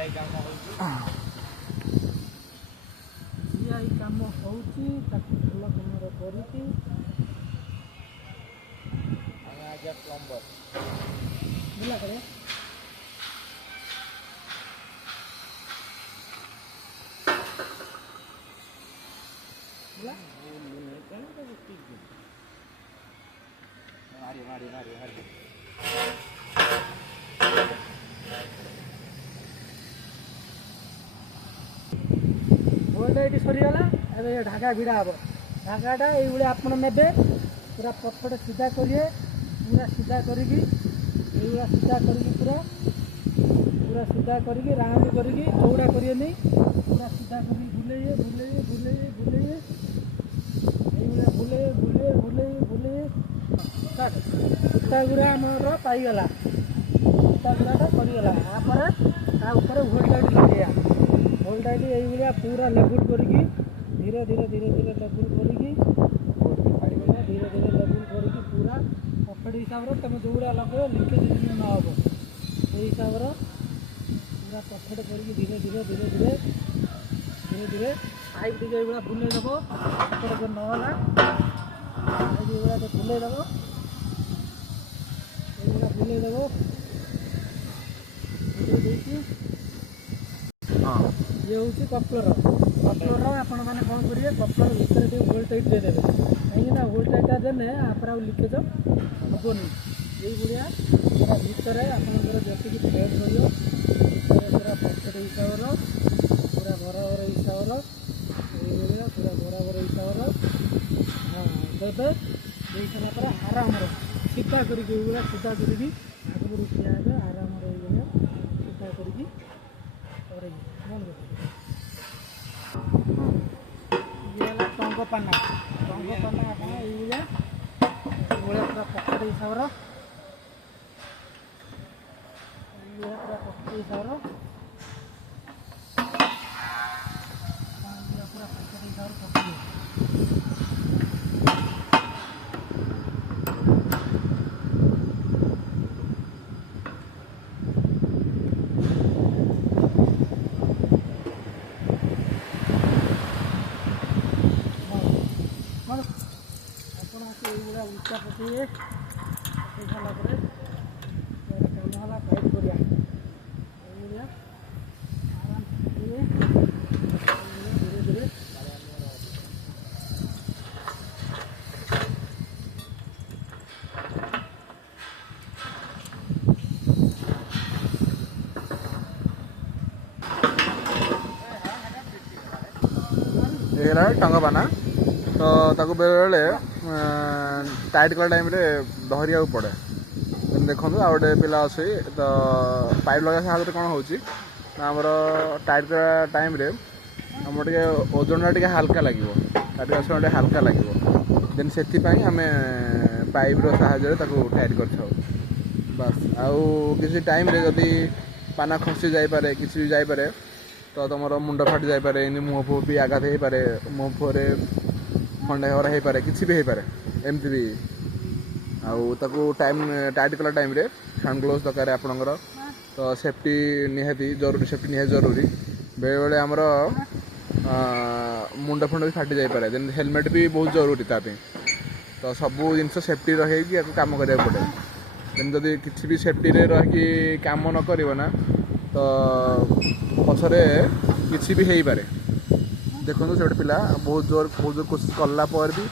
GI काम होउची ताकि भल कमर करिकी आज प्लम्बर बुला करे बुला मारी मारी मारी मारी बोल्ट ये सरीगला ए ढाका भिड़ा हम ढाकाटा ये आप पूरा पथर सीधा करिए पूरा सीधा करके सीधा करके पूरा सीधा करके राउंड करके चौड़ा करिए नहीं पूरा सीधा करके बुलाइए बुलाइए बुलाइए बुलाइए बुलाइए बुलाइए बुलाइए बुलाइए सूता गुड़ा आमर पाईगला सूता गुड़ाटा सरीगला यापर वोल्टाइट लगे वोल्टाइट ये पूरा लेवल करके धीरे धीरे धीरे धीरे लेवल करके धीरे धीरे लेवल करके पूरा पकड़ हिसाब से तुम जोड़ा लगे लिकेज न हम ये हिसाब से पूरा पकड़ करके धीरे धीरे धीरे धीरे धीरे धीरे पाइप टी बुले देव पकड़ के नला बुले देव बुले देव ये हूँ कपलर कपलर आपण मैंने कौन करेंगे कपलर भितर वोल्टाइट देदेवे कहीं वोल्टाइटा देने आप लिकेज हेनी ये भाया पूरा भितर आपंकर जी थ्रेड रही पूरा पकेट हिसाब पूरा बराबर हिसाब ये पूरा बराबर हिसाब हाँ देवे दे सारापर आराम सीधा करके सीधा करके आगे रुकिया आराम सीधा करके टंगपाना टंगपाना आपड़ा पूरा पकड़ हिसाब पूरा पकड़ हिसाब पूरा पकड़ हिसाब पकड़ उल्टा पकड़िए पकड़ सारा पर काम है टाइट करिया आराम पकड़िए धीरे धीरे टंगपाना तो ताको बेले टाइट कला टाइम धरिया पड़े देखो आ गए पिला अच्छे तो पाइप लगा साहस कौन हो आमर टाइट करा टाइम आम टे ओजन टे हाल्का लगे टाइट कर हाल्का लगे देन से आम पाइप साहाଯ୍य टाइट कर बस आउ किसी टाइम जदि पाना खसी जापे किसी भी जापे तो तुम मुंड फाटी जापे मुँह फुह भी आघात हो पारे मुँह फुहरे खंडा हो पारे किसी भी हो पारे एमती भी आउ टाइम टाइट कला टाइम हैंड ग्लोव्स दरकार आपणकर तो सेफ्टी निहाती जरूरी सेफ्टी निहाती जरूरी बेले बेले आमर मुंड फुंड भी फाटी जापे देन हेलमेट भी बहुत जरूरी तापी तो सबू जिन सेफ्टी रही काम करा पड़े देन जदि किसी भी सेफ्टी रही काम न कर तो पछरे किसी भी हो पारे देखो से गोटे पिला बहुत जोर कोशिश कला पर भी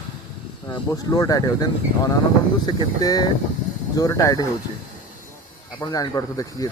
बहुत स्लो टाइट हो देन अनुमान करूँ से केते जोर टाइट हो जापार देखिए